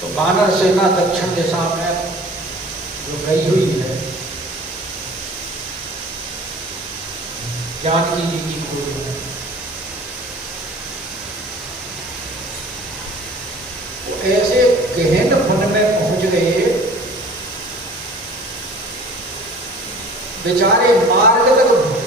तो वानर सेना दक्षिण दिशा में जो गई हुई है जानकी जी की खोज में, वो ऐसे गहन वन में पहुंच गए, बेचारे मार्ग तक भूले।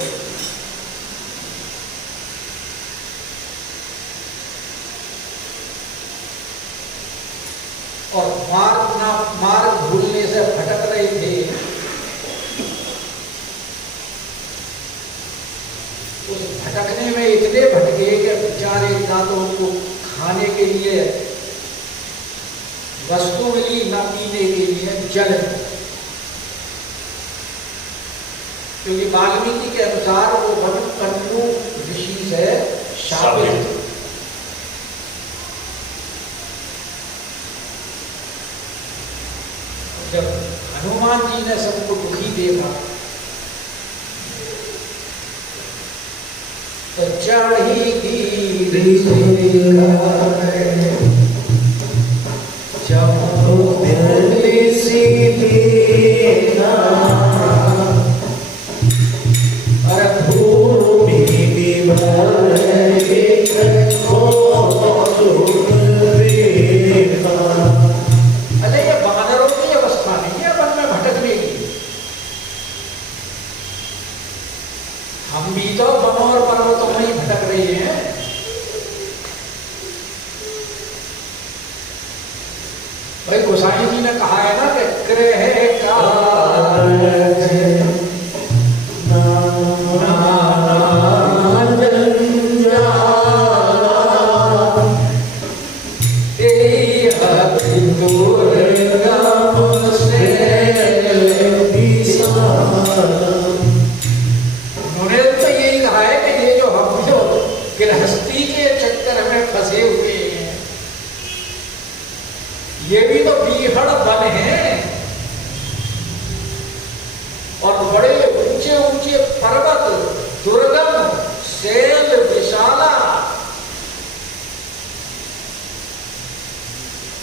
और मार्ग भूलने से भटक रहे थे। उस भटकने में इतने भटके कि बेचारे ना तो उनको खाने के लिए वस्तु मिली, ना पीने के लिए जल। क्योंकि वाल्मीकि के अनुसार वो वन कन्नु ऋषि से शापित। जब हनुमान जी ने सबको दुखी देखा तो चढ़ी गिरी हम भी तो वनों और पर्वतों में ही भटक रहे हैं। भाई गोसाई जी ने कहा है ना कि ग्रह का ये भी तो बीहड़ वन है और बड़े ऊंचे ऊंचे पर्वत, दुर्गम शैल विशाला।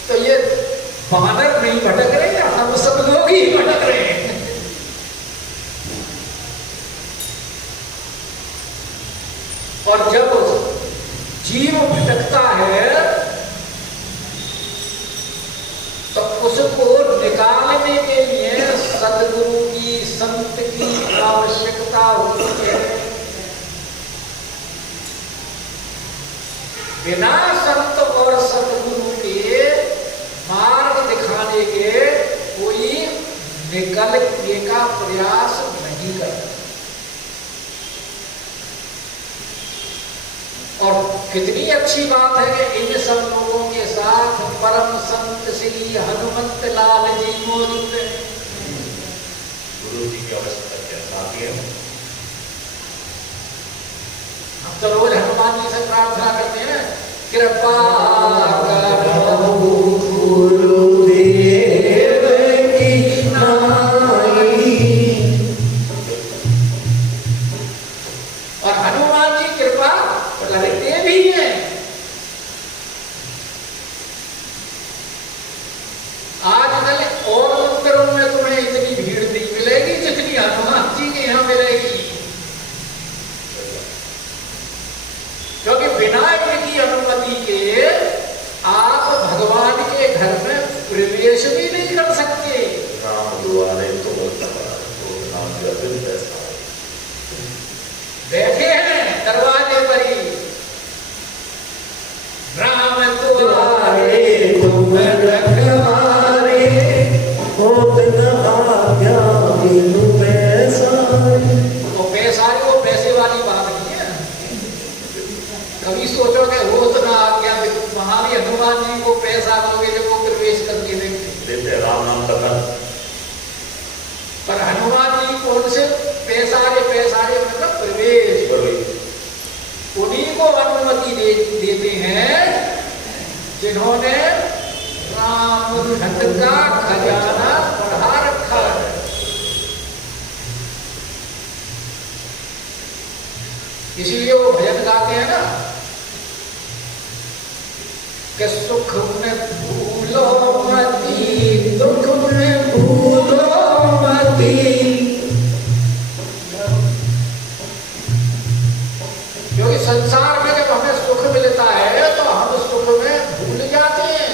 तो ये वानर नहीं भटक रहे, हम सब लोग ही भटक रहे हैं। और जब जीव भटकता है तो उसको निकालने के लिए सदगुरु की, संत की आवश्यकता होती है। बिना संत और सदगुरु के मार्ग दिखाने के कोई निकलने का प्रयास नहीं करता। और कितनी अच्छी बात है कि इन सब लोगों के साथ परम संत श्री हनुमत लाल जी मौजूद है। गुरु जी की आवश्यकता क्या साथी है? हम तो रोज हनुमान जी से प्रार्थना करते हैं, कृपा करो गुरुदेव की नाई। और हनुमान जी कृपा करते भी हैं। आजकल और मंदिरों में तुम्हें इतनी भीड़ नहीं मिलेगी जितनी हनुमान जी के यहां मिलेगी, क्योंकि बिना इनकी अनुमति के आप भगवान के घर में प्रवेश भी नहीं कर सकते। राम द्वारे तो बैठे हैं दरवाजे पर ही, राम द्वारे तुम रखवारे, वो पैसे वाली बात नहीं है। कभी सोचोगे हो तो ना आ गया, वहां भी हनुमान जी को पैसा दोगे जब वो प्रवेश करके देते राम नाम कथन। पर हनुमान जी कौन से पैसारे मतलब प्रवेश, उन्हीं को अनुमति देते हैं जिन्होंने राम धन का खजाना बढ़ा रखा है। इसीलिए वो भजन गाते हैं ना कि सुख में भूलो मती, दुख में भूलो मती। क्योंकि संसार में जब हमें सुख मिलता है तो हम सुख में भूल जाते हैं।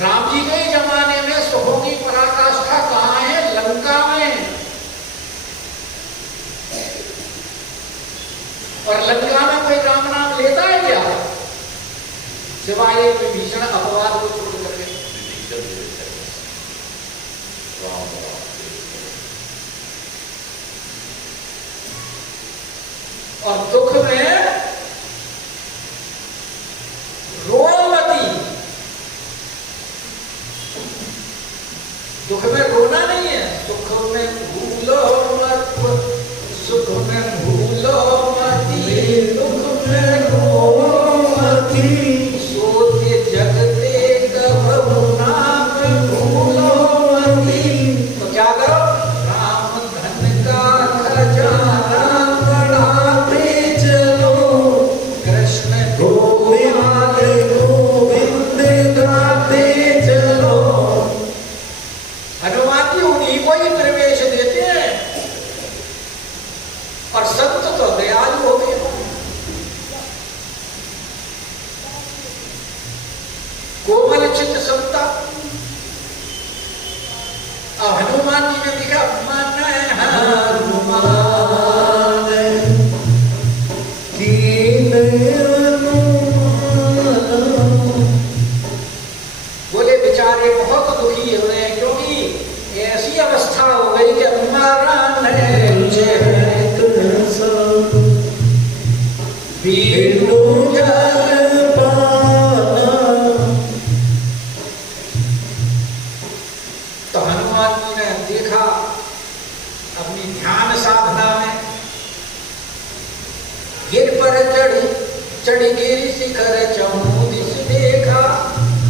राम जी के जमाने में सुखों की पराकाष्ठा कहाँ है? लंका में। और लंका में कोई राम नाम लेता है क्या? सिवाय विभीषण अपवाद को छोड़ करके। और दुख में रोमती, दुख में रोना नहीं है, सुख में भूलो मत, सुख में भूलो मती, दुख में रो मती, सोते जगते कबहु नाम भूलो मती। तो क्या करो? राम धन का खजाना बढ़ाते चलो, कृष्ण गोविंद गोविंद गाते चलो। हनुमान जी उन्हीं को ही प्रवेश देते हैं। और संत तो दयालु होते हैं। कोमल चित्त संता। अब हनुमान जी ने देखा मन हनुमान बोले बेचारे बहुत दुखी हो रहे हैं, क्योंकि ऐसी अवस्था हो गई कि हमारा तो हनुमान जी ने देखा अपनी ध्यान साधना में गिर पर चढ़ी गिरि शिखर चहुदिस देखा,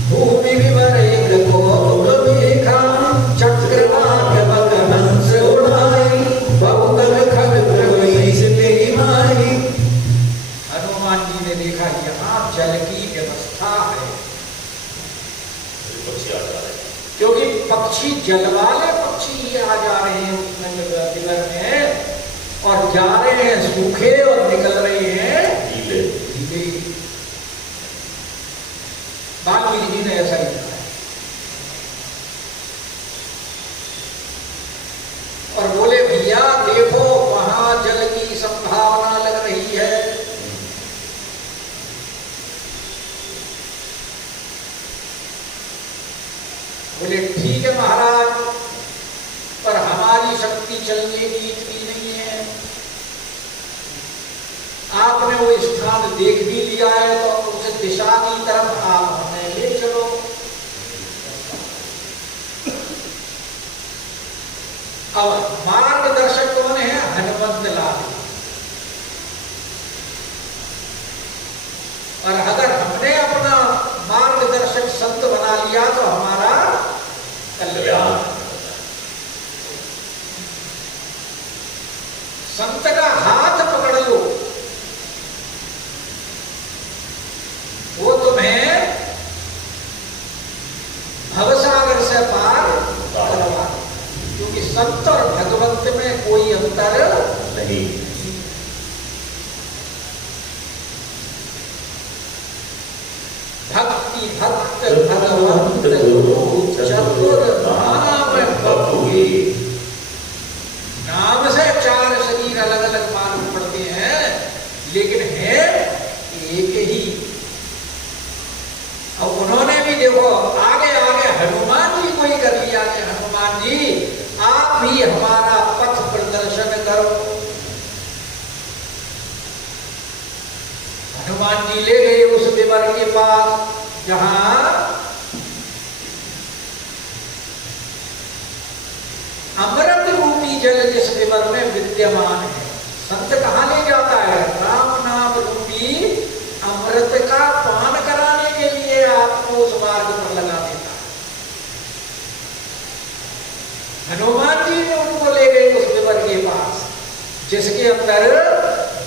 भूमि विवर एक कोक मेघा, चक्रवाक बग हंस उड़ाई, बहुतल खग प्रवेश ले आई। हनुमान जी ने देखा यहाँ जल की व्यवस्था है, पक्षी आ जा रहे हैं, क्योंकि पक्षी जल वाले पक्षी ही आ जा रहे हैं उसमें विवर में, और जा रहे हैं सूखे और निकल रहे हैं गीले। वाल्मीकि जी ने ऐसा ही लिखा है। और बोले भैया देखो वहां जल की संभावना लग रही है। बोले ठीक है महाराज, पर हमारी शक्ति चलने की इतनी नहीं है। आपने वो स्थान देख भी लिया है तो उस दिशा की तरफ आप हमें ले चलो। अब मार्गदर्शक कौन है? हनुमंत लाल। और अगर हमने अपना मार्गदर्शक संत बना लिया तो हमारा कल्याण। संत का हाथ पकड़ लो, वो तुम्हें भवसागर से पार करवा, क्योंकि संत और भगवंत में कोई अंतर नहीं। भक्ति भक्त भगवंत गुरु चतुर नाम बपुए। नाम से चार शरीर अलग अलग मालूम पड़ते हैं, लेकिन है एक ही। अब उन्होंने भी देखो आगे आगे हनुमान जी को ही कर लिया कि हनुमान जी आप भी हमारा पथ प्रदर्शन करो। हनुमान जी ले गए उस विवर के पास जहां अमृत रूपी जल जिस विवर में विद्यमान है। संत कहां ले जाता है? राम नाम रूपी अमृत का पान कराने के लिए आपको उस मार्ग पर लगा देता है। हनुमान जी ने उनको ले गए उस विवर के पास जिसके अंदर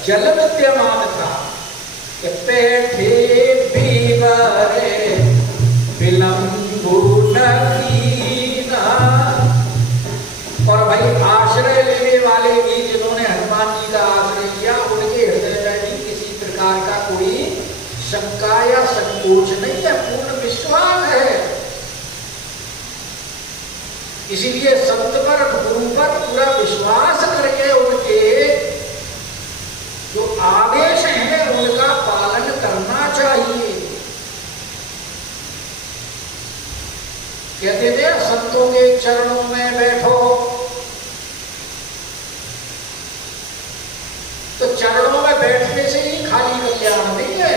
जल विद्यमान था। बैठे बीवरे विलंबु नकीना। और भाई आश्रय लेने वाले भी जिन्होंने हनुमान जी का आश्रय लिया, उनके हृदय में भी किसी प्रकार का कोई शंका या संकोच नहीं है, पूर्ण विश्वास है। इसीलिए संत पर गुरु पर पूरा विश्वास करके उनके जो आदेश हैं उनका पालन करना चाहिए। कहते थे संतों के चरणों में बैठो, तो चरणों में बैठने से ही खाली कल्याण नहीं है।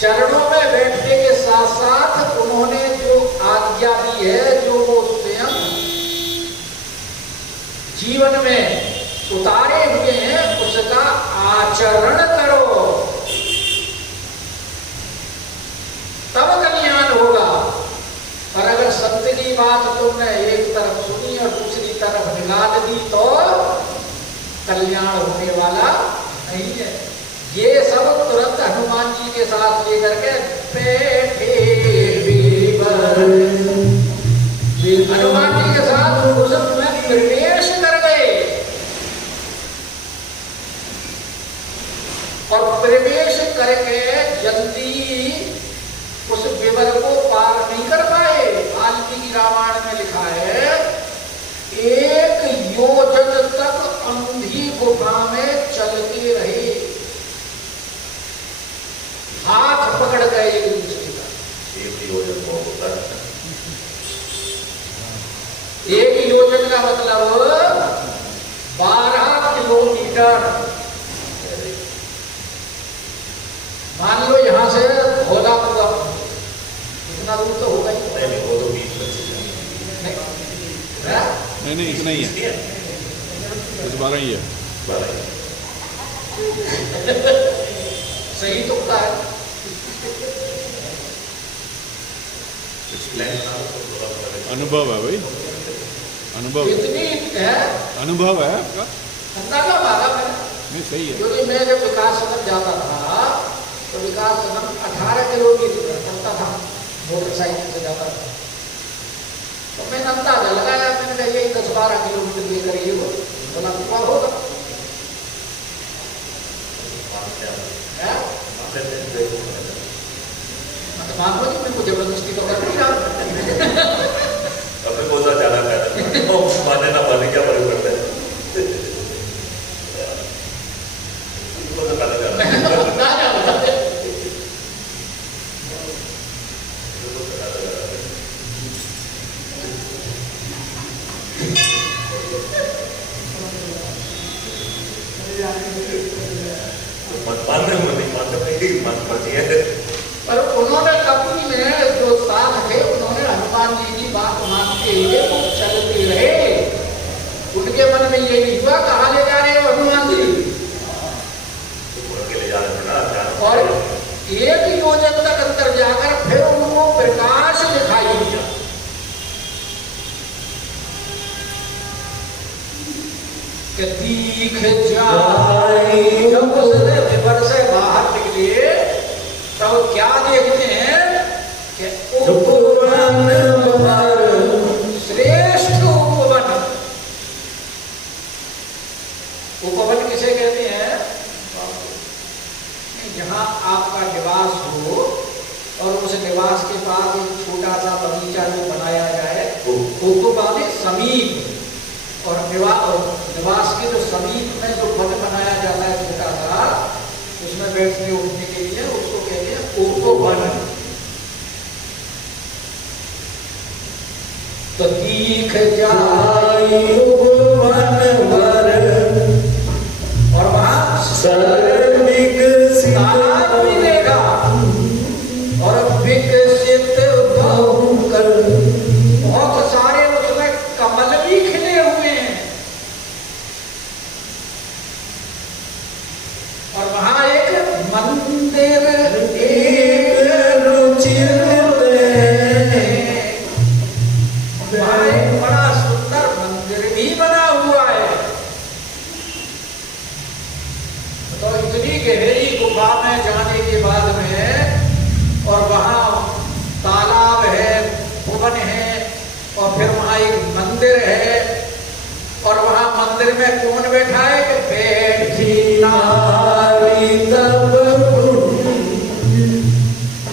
चरणों में बैठने के साथ साथ उन्होंने जो आज्ञा दी है, जो वो स्वयं जीवन में उतारे हुए हैं, उसका आचरण करो, तब कल्याण होगा। और अगर संत की बात तुमने एक तरफ सुनी और दूसरी तरफ निकाल दी तो कल्याण होने वाला नहीं है। ये सब तुरंत हनुमान जी के साथ लेकर के बैठे हनुमान जी के साथ उस में प्रवेश कर गए। और प्रवेश करके जल्दी उस विवर को पार नहीं कर पाए। वाल्मीकि रामायण में लिखा है 1 योजन तक अंधी गुफा में चलते रहे, हाथ पकड़ गए एक दूसरे का। 1 योजन बहुत होता है। 1 योजन का मतलब 12 किलोमीटर। मान लो यहां से भोला मतलब इतना दूर तो होगा ही। नहीं, वो तो 20-25 नहीं इतना ही है, 10-12 ही है। सही तुक्का है। एक्सप्लेन करना तो थोड़ा सा अनुभव है भाई, अनुभव, इतनी है, अनुभव है आपका। अंदाजा मारा मैंने, नहीं सही है। क्योंकि मैं जब विकास सदन जाता था तो विकास सदन 18 किलोमीटर चलता था, मोटरसाइकिल से जाता था। तो मैंने अंदाजा लगाया, मैंने कहा यही 10-12 किलोमीटर के करीब बोला हुआ होगा। है? मतलब मानो जी, मेरे को जबरदस्ती तो कर नहीं रहा। अपने बहुत ज्यादा कर माने ना माने क्या फर्क पड़ता है। पर उन्होंने कभी में जो साथ थे, उन्होंने हनुमान जी की बात मानते हुए वो चलते रहे। उनके मन में ये नहीं हुआ कहाँ ले जा रहे हो हनुमान जी, और एक योजन तक अंदर जाकर फिर उनको प्रकाश दिखाई दिया। कि दिख जाए जब उसने विवर से बाहर निकले तब क्या देखते हैं कि उपवन श्रेष्ठ उपवन। उपवन किसे कहते हैं? जहां आपका निवास हो और उस निवास के पास एक छोटा सा बगीचा जो बनाया जाए, उपवन समीप, और निवास के जो समीप में जो वन बनाया जाता है छोटा सा, उसमें बैठने उठने के लिए उसको कहते हैं उपवन। तो दिख जाए उपवन वर, और वहां तालाब भी देखा और विकसित बहुकर, बहुत सारे उसमें कमल भी खिले हुए हैं। और वहां एक मंदिर, एक रुचिर, वहां एक बड़ा सुंदर मंदिर भी बना हुआ है। तो इतनी गहरी गुफा में जाने के बाद में, और वहां तालाब है, भवन है, और फिर वहां एक मंदिर है, और वहां मंदिर में कौन बैठा है? कि बैठी नारी तप,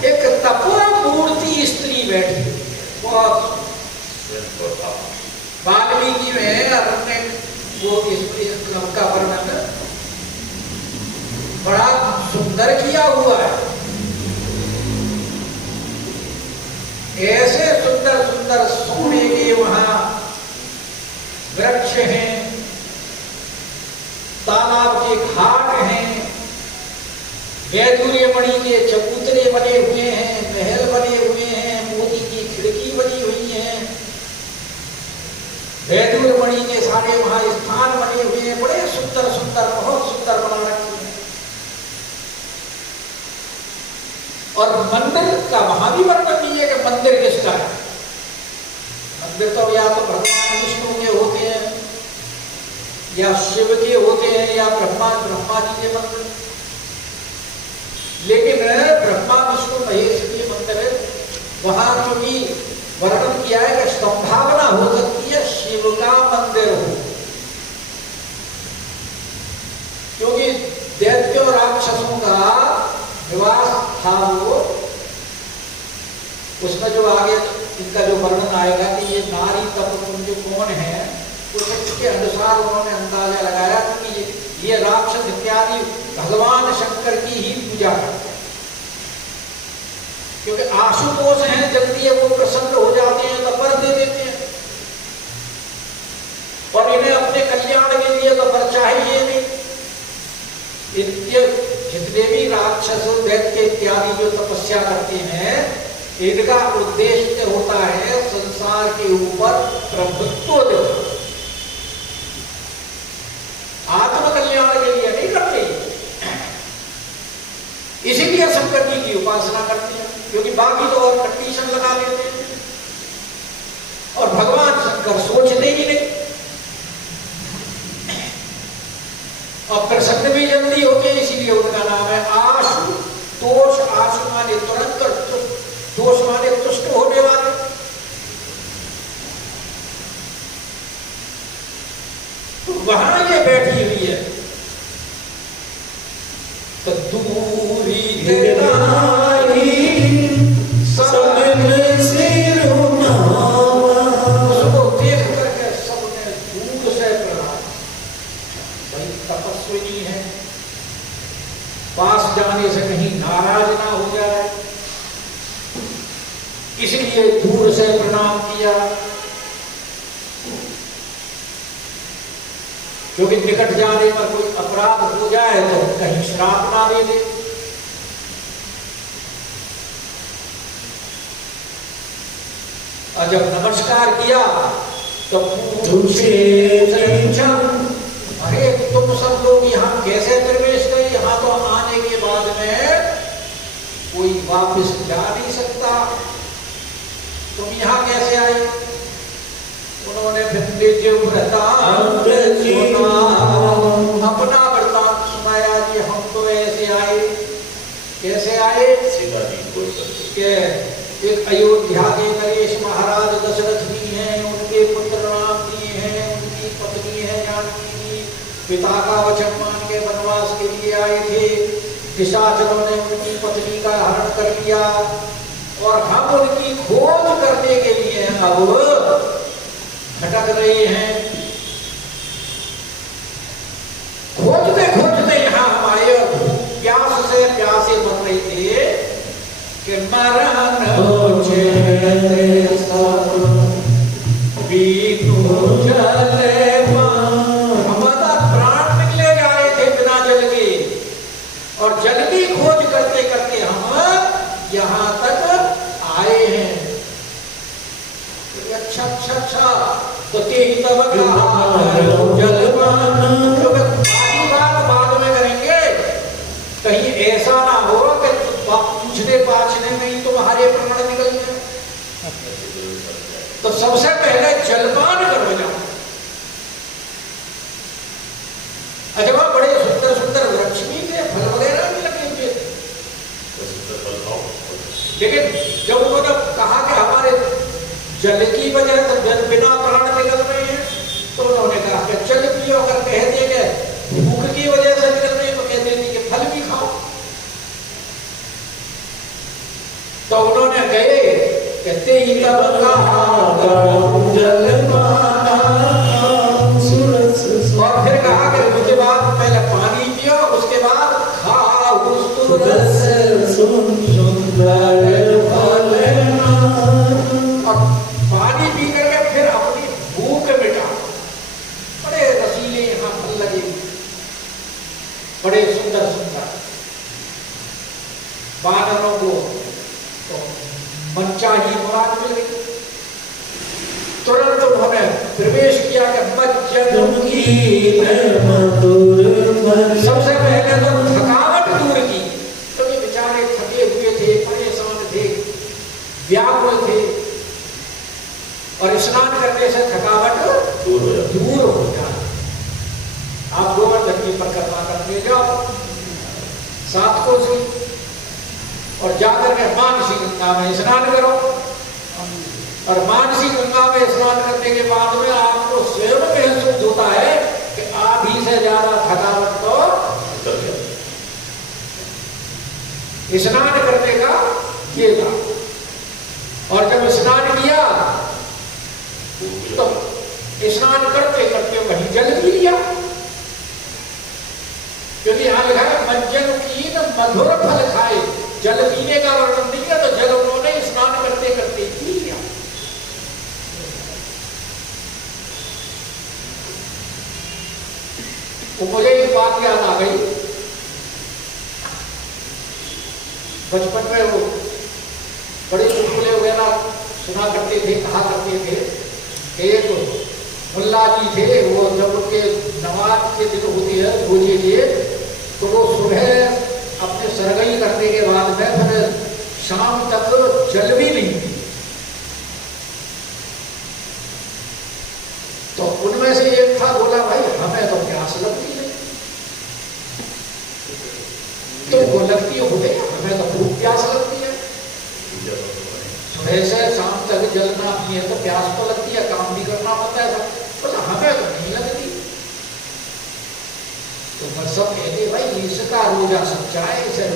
एक तपोर मूर्ति स्त्री बैठी। बहुत वाल्मीकि में अपने वो का वर्णन बड़ा सुंदर किया हुआ है। ऐसे सुंदर सुंदर सोने के वहां वृक्ष हैं, तालाब के घाट हैं, वैदुर्य मणि के चबूतरे बने हुए हैं, महल बने हुए हैं, मोती की खिड़की बनी हुई है, वैदुर्य मणि के सारे वहां स्थान बने हुए हैं, बड़े सुंदर सुंदर, बहुत सुंदर बना रखे हैं। और मंदिर का वहां भी वर्णन नहीं है कि मंदिर किसका है। मंदिर तो या तो भगवान विष्णु के होते हैं, या शिव के होते हैं, या ब्रह्मा जी के मंदिर। लेकिन ब्रह्मा विष्णु महेश के मंदिर वहां क्योंकि वर्णन किया है कि संभावना हो सकती है शिव का मंदिर हो, क्योंकि दैत्य और राक्षसों का निवास था वो। उसमें जो आगे इनका जो वर्णन आएगा कि ये नारी तपकुंज कौन है, उसके अनुसार उन्होंने अंदाजा लगाया कि ये राक्षस इत्यादि भगवान शंकर की ही पूजा करते हैं, क्योंकि आशुतोष हैं, जल्दी वो प्रसन्न हो जाते हैं तो वर दे देते हैं, और इन्हें अपने कल्याण के लिए तो वर चाहिए नहीं। जितने भी राक्षस दैत्य इत्यादि जो तपस्या करते हैं, इनका उद्देश्य होता है संसार के ऊपर प्रभुत्व देना, आत्मकल्याण उपासना करते हैं, क्योंकि बाकी तो और कंडीशन लगा लेते हैं और भगवान शंकर सोचते ही नहीं और प्रसन्न भी जल्दी होते हैं, इसीलिए उनका नाम है आशुतोष। आशु माने तुरंत और तोष माने तुष्ट होने वाले। तो वहां ये बैठी हुई है तो दूरी उसको देख करके सबने दूर से प्रणाम। भाई तपस्विनी है, पास जाने से कहीं नाराज ना हो जाए, इसलिए दूर से प्रणाम किया, क्योंकि निकट जाने पर कोई अपराध हो जाए तो कहीं श्राप ना दे दे। और जब नमस्कार किया तो पूछे, अरे तुम सब लोग यहाँ कैसे प्रवेश गए? यहाँ तो आने के बाद में कोई वापस जा नहीं सकता, तुम यहाँ कैसे आए? उन्होंने फिर अपना वृतांत सुनाया कि हम तो ऐसे आए। कैसे आए? कि एक अयोध्या के नरेश महाराज दशरथ जी हैं, उनके पुत्र राम जी हैं, उनकी पत्नी है जानकी जी, पिता का वचन मान के वनवास के लिए आए थे, निशाचरों ने उनकी पत्नी का हरण कर लिया और हम उनकी खोज करने के लिए अब भटक रहे हैं। खोजते खोजते यहाँ हम आए और प्यास से प्यासे मर रहे थे कि मरण हमारा प्राण निकले जा रहे थे बिना जल के, और जल की खोज करते करते हम यहाँ तक आए हैं। अच्छा अच्छा अच्छा, तो तेरी तब बाद में करेंगे, कहीं ऐसा ना हो कि पूछने पाछने में ही तुम्हारे प्राण निकल जाए। तो सबसे पहले जलपान करो जाओ। अजवा बड़े सुंदर सुंदर वृक्ष भी थे, फल वगैरह भी लगे हुए थे, लेकिन जब उन्होंने कहा कि हमारे जल की वजह से जल बिना प्राण निकल रहे हैं, तो उन्होंने कहा कि जल पियो। अगर कह देंगे भूख की वजह से निकल रहे हैं तो कह देंगे कि फल भी खाओ। तो उन्होंने कहे कहते ही और फिर कहा कि मुझे बाद पहले पानी पियो, उसके बाद खाओ पानी पी करके फिर अपनी भूख मिटा। बड़े रसीले यहाँ फल लगे, बड़े सुंदर सुंदर। बानरों को तो मनचाही मुराद मिल गई, तुरंत उन्होंने प्रवेश किया कि सबसे पहले तो थकावट दूर की, तो ये बेचारे थके हुए थे, परेशान थे, व्याकुल थे, और स्नान करने से थकावट दूर हो जाए। आप गोवर्धन की परिक्रमा करके जाओ 7 कोसी और जाकर के मानसी गंगा में स्नान करो, और मानसी गंगा में स्नान करने के बाद में आपको स्वयं महसूस होता है कि आधी से ज्यादा थकावट तो स्नान करने का ये था। और जब स्नान किया तो स्नान करते करते वहीं जल पी लिया, क्योंकि यहां लिखा है मंजन की मधुर फल खाए। जल पीने का वर्णन नहीं है, तो जल उन्होंने स्नान करते करते पी लिया। तो मुझे एक बात याद आ गई, बचपन में वो बड़े चुटकुले वगैरह सुना करते थे, कहा करते थे। एक मुल्ला जी थे, वो जब उनके नमाज के दिन होती है रोजे लिए, तो वो सुबह अपने सरगई करने के बाद में फिर शाम तक जल भी नहीं पी। तो उनमें से एक था, बोला भाई हमें तो प्यास लगती है। तो वो लगती है बोले हमें तो खूब प्यास लगती है, सुबह से शाम तक जल ना पिए तो प्यास तो लगती है, काम भी करना पड़ता है सब, तो हमें तो नहीं लगती। तो फिर सब कहते भाई इसका रोजा सच्चा है, इसे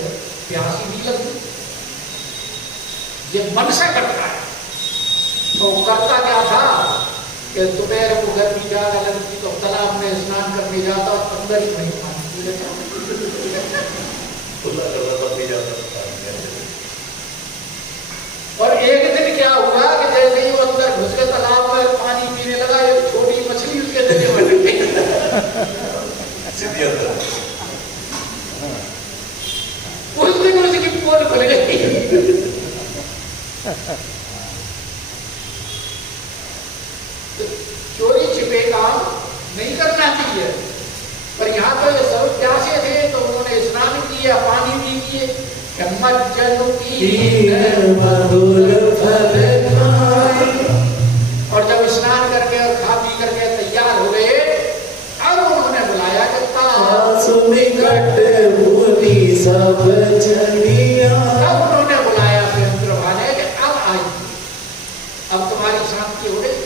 प्यास ही नहीं लगती, ये मन से करता है। तो करता क्या था कि दोपहर को गर्मी ज्यादा लगती तो तालाब में स्नान करने जाता, अंदर ही वहीं पानी पी लेता। और एक दिन क्या हुआ कि जैसे ही वो अंदर घुस के तालाब में पानी पीने लगा, एक छोटी मछली उसके जगह में लग गई सीधी अंदर। उस दिन उसकी पोल खुल गई। चोरी छिपे काम नहीं करना चाहिए, पर यहाँ तो ये सब प्यासे थे तो उन्होंने स्नान किया, पानी पी लिए। और जब स्नान करके और खा पी करके तैयार हो गए, अब उन्होंने बुलाया कि अब उन्होंने बुलाया स्वयं ने कि अब आई, अब तुम्हारी शांति हो गई।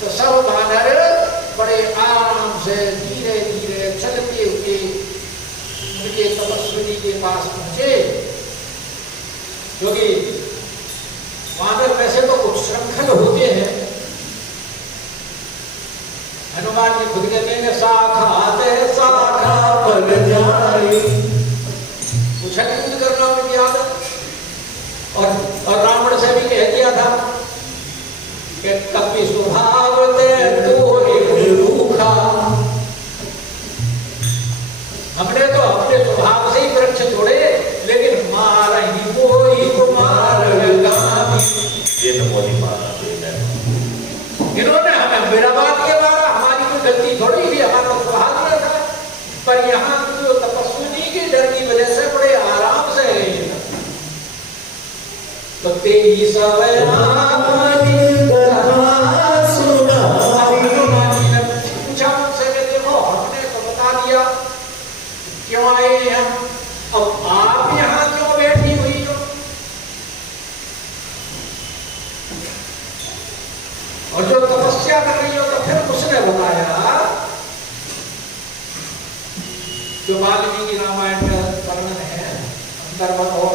तो सब बानर बड़े आराम से धीरे धीरे चलते हुए उनके तपस्वी के पास पहुंचे, क्योंकि वानर वैसे तो उच्छृंखल होते हैं। हनुमान जी खुद कहते हैं शाखा पग जाए, उछल कूद करना उनकी आदत। और रावण से भी कह दिया था कि कपि स्वभाव ते तो एक रूखा, हमने तो अपने स्वभाव से ही वृक्ष तोड़े, लेकिन मारा ही वो ही कुमार ये तो मोदी मारा, इन्होंने हमें मेरा बात के मारा, हमारी कोई गलती थोड़ी थी, हमारा स्वभाव नहीं था। पर यहाँ जो तपस्वी की डर की वजह से बड़े आराम से रहे। तो तेरी समय पूछा मुझसे कि देखो हमने तो बता दिया क्यों आए हैं, अब आप यहाँ क्यों बैठी हुई हो? और जो तपस्या कर रही हो, तो फिर उसने बताया जो वाल्मीकि रामायण का वर्णन है अंतर्गत और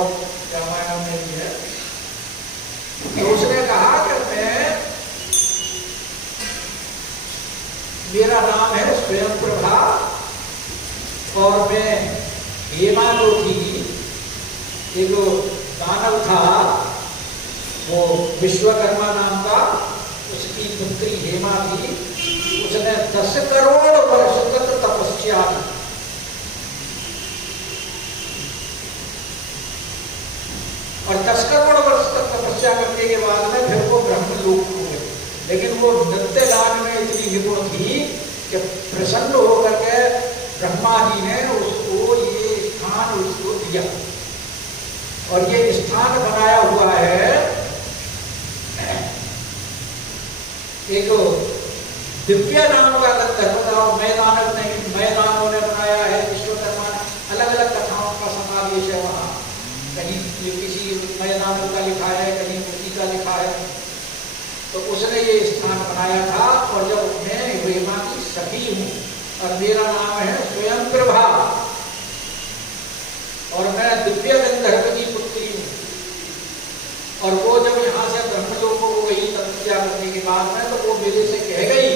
रामायण में भी है। तो उसने कहा कि मेरा नाम है स्वयं प्रभा, और मैं हेमा जो थी, एक दानव था वो विश्वकर्मा नाम का, उसकी पुत्री हेमा थी, उसने 10 करोड़ वर्ष तक तपस्या की। और 10 करोड़ वर्ष तक तपस्या करने के बाद में फिर वो ब्रह्मलोक हो गए। लेकिन वो नृत्य गान में इतनी निपुण थी कि प्रसन्न होकर के ब्रह्मा जी ने उसको ये स्थान उसको दिया, और ये स्थान बनाया हुआ है एक दिव्य नाम का गंधर्व, मैदानों ने बनाया है, विश्वकर्मा ने, अलग अलग कथाओं का समावेश है वहाँ। कहीं किसी मैदानों का लिखा है, कहीं मूर्ति का लिखा है। तो उसने ये स्थान बनाया था। और जब मैं हेमा की सखी हूँ और मेरा नाम है स्वयं प्रभा, और मैं दिव्य गंधर्व की पुत्री हूँ, और वो जब यहाँ से ब्रह्मलोक को गई तपस्या करने के बाद में, तो वो मेरे से कह गई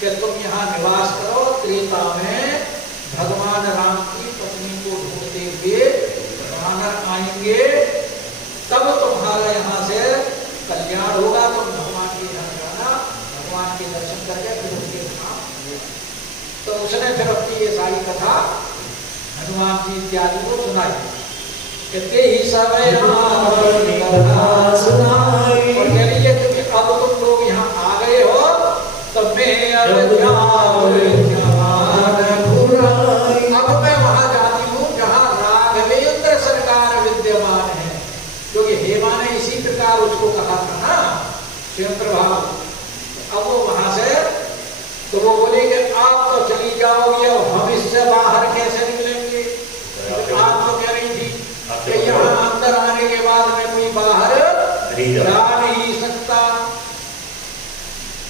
कि तुम यहाँ निवास करो, त्रेता में भगवान राम की पत्नी को ढूंढते हुए वानर आएंगे, तब तुम्हारा यहाँ से कल्याण होगा, तुम भगवान के यहाँ जाना, भगवान के दर्शन करके फिर उनके धाम। तो उसने फिर अपनी ये सारी कथा हनुमान जी इत्यादि को सुनाई। कहते ही समय सुनाई, और कह लीजिए कि अब तुम लोग यहाँ आ गए हो, तो मैं अब मैं वहां जाती हूँ जहाँ राघवेंद्र सरकार विद्यमान है, क्योंकि स्वयं प्रभाव। अब वो वहां से तो वो बोले कि आप तो चली जाओगी, अब हम इससे बाहर कैसे निकलेंगे? आप तो कह रही थी कि यहाँ अंदर आने के बाद में कोई बाहर जा नहीं सकता।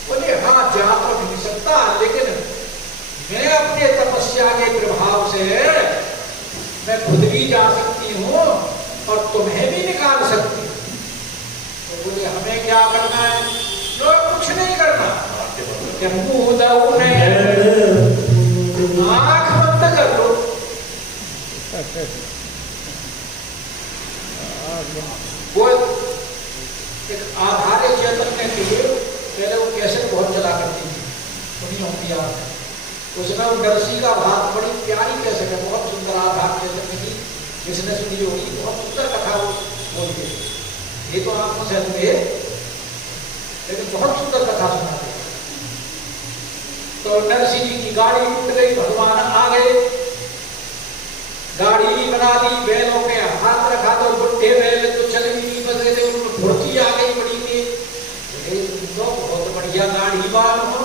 बोले हाँ जा तो नहीं सकता, लेकिन मैं अपने तपस्या के प्रभाव से मैं खुद भी जा सकती हूँ और तुम्हें भी निकाल सकती हूँ। तो बोले हमें क्या करना है? जो कुछ नहीं करना, मुंह दो नहीं, आंख बंद कर लो। वो एक आधार चैतन्य के लिए पहले वो कैसेट बहुत चला करती थी, सुनी होती है उसमें वो नरसी का भाग, बड़ी प्यारी कैसेट है, बहुत सुंदर आधार चैतन्य की, जिसने सुनी होगी बहुत सुंदर कथा वो बोलते। ये तो आप मुझे लेकिन बहुत सुंदर कथा सुनाते। तो नरसी जी की गाड़ी टूट गई, भगवान आ गए, गाड़ी बना दी, बैलों पे हाथ रखा तो बुढ़े बैल तो चल भी नहीं बच रहे थे, उनको भुर्ती आ गई बड़ी के। तो बहुत बढ़िया गाड़ी बाल हो।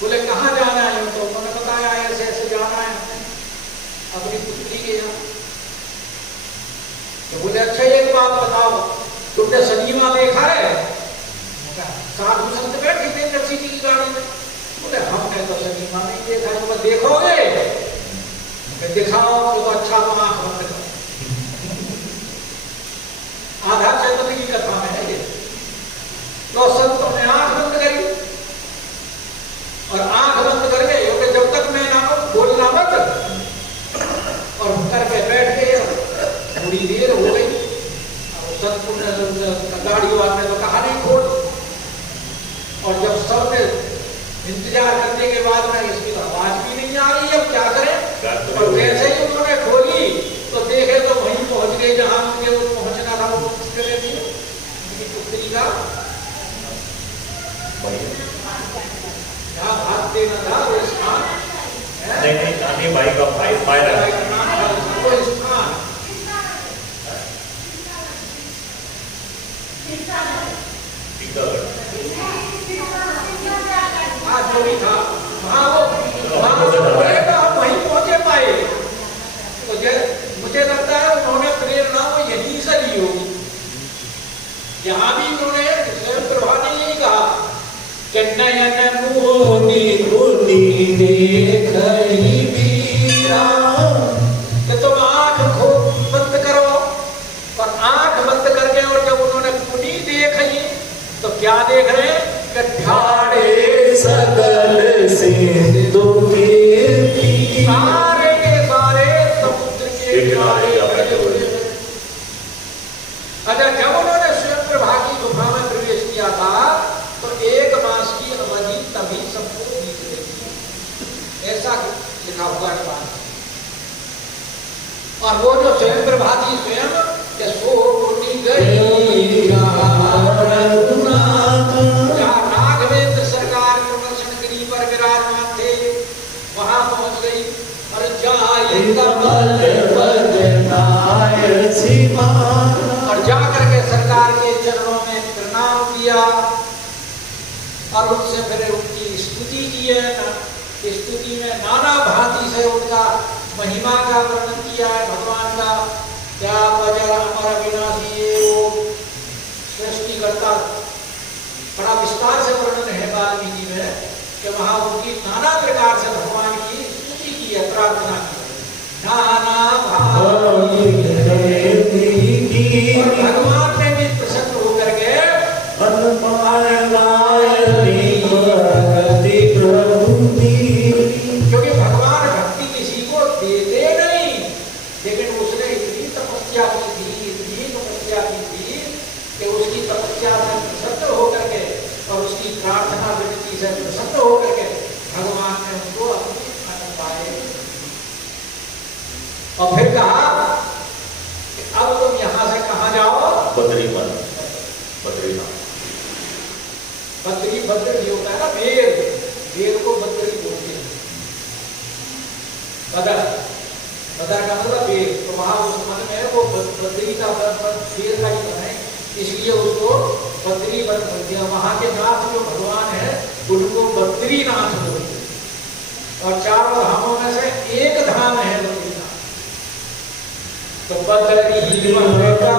बोले कहाँ जाना है? तो उन्होंने बताया ऐसे ऐसे जाना है अपनी पुत्री के यहाँ। तो बोले अच्छा एक बात बताओ, तुमने सनीमा देखा है? साधु संत बैठे थे नरसी जी की गाड़ी में। बोले हमने तो सनीमा नहीं देखा। तो देखोगे? दिखाओ तो अच्छा, तो आंख बंद करो। आधा चैतन्य की कथा में है ये। तो संतों ने आंख बंद करी और आंख बंद करके क्योंकि जब तक मैं ना बोलना मत और करके बैठ गए। थोड़ी देर हो गई, गाड़ी वाले ने तो कहा नहीं खोल। और जब सब ने इंतजार करने के बाद में इसकी तो आवाज भी नहीं आ रही है, अब क्या करें? और जैसे ही उन्होंने खोली तो देखे तो वहीं पहुंच गए जहां मुझे पहुंचना था। वो पुत्री थी, उनकी पुत्री का जहाँ भाग देना था वो स्थान नहीं भाई का भाई पायरा वो स्थान आज जो भी था वहाँ हम वहीं पहुंचे पाए। तो मुझे लगता है उन्होंने प्रेरणा वो यहीं से ली होगी। यहाँ भी उन्होंने स्वयं प्रभा ने यही कहा कि नयन मोदी बोली देखई वीरा, कि तुम आंख बंद करो। और आंख बंद करके और जब उन्होंने पुनी देखी तो क्या देख रहे हैं? ठाड़े सकल सिंधु कीर्ति, सारे के सारे समुद्र के किनारे बैठे हुए। अच्छा, जब उन्होंने स्वयं प्रभा की गुफा में प्रवेश किया था तो 1 मास की अवधि तभी सबको बीत गई थी, ऐसा लिखा हुआ है बात। और वो जो स्वयं प्रभा थी स्वयं सो गई राघवेंद्र सरकार प्रदर्शन गिरी पर विराजमान थे, वहां पहुंच गई। और जा करके सरकार के चरणों में प्रणाम किया और उनसे फिर उनकी स्तुति की है। स्तुति में नाना भांति से उनका महिमा का वर्णन किया है भगवान का। क्या वजह हमारा विनाशी वो सृष्टिकर्ता, बड़ा विस्तार से वर्णन है वाल्मीकि में कि वहां उनकी नाना प्रकार से भगवान की स्तुति की है, प्रार्थना की है। नाना भगवान ने भी प्रसन्न होकर के क्योंकि भगवान भक्ति किसी को देते नहीं, लेकिन उसने इतनी तपस्या की थी कि उसकी तपस्या में प्रसन्न होकर के और उसकी प्रार्थना विनती से प्रसन्न होकर के भगवान ने उनको अपने आनंद पाए। और फिर कहा कि अब तुम यहां से कहां जाओ? बद्रीनाथ। बद्री बद्र भी होता है ना, बेर को बद्री बोलते हैं। बदर का मतलब बेर, तो वहां उस मन में वो बद्री का बेर का ही है, इसलिए उसको बद्री वन बोल दिया। वहां के नाथ जो भगवान है उनको बद्रीनाथ बोलते हैं। और चारों धामों में से एक धाम है बद्रीनाथ। तो बद्री वन का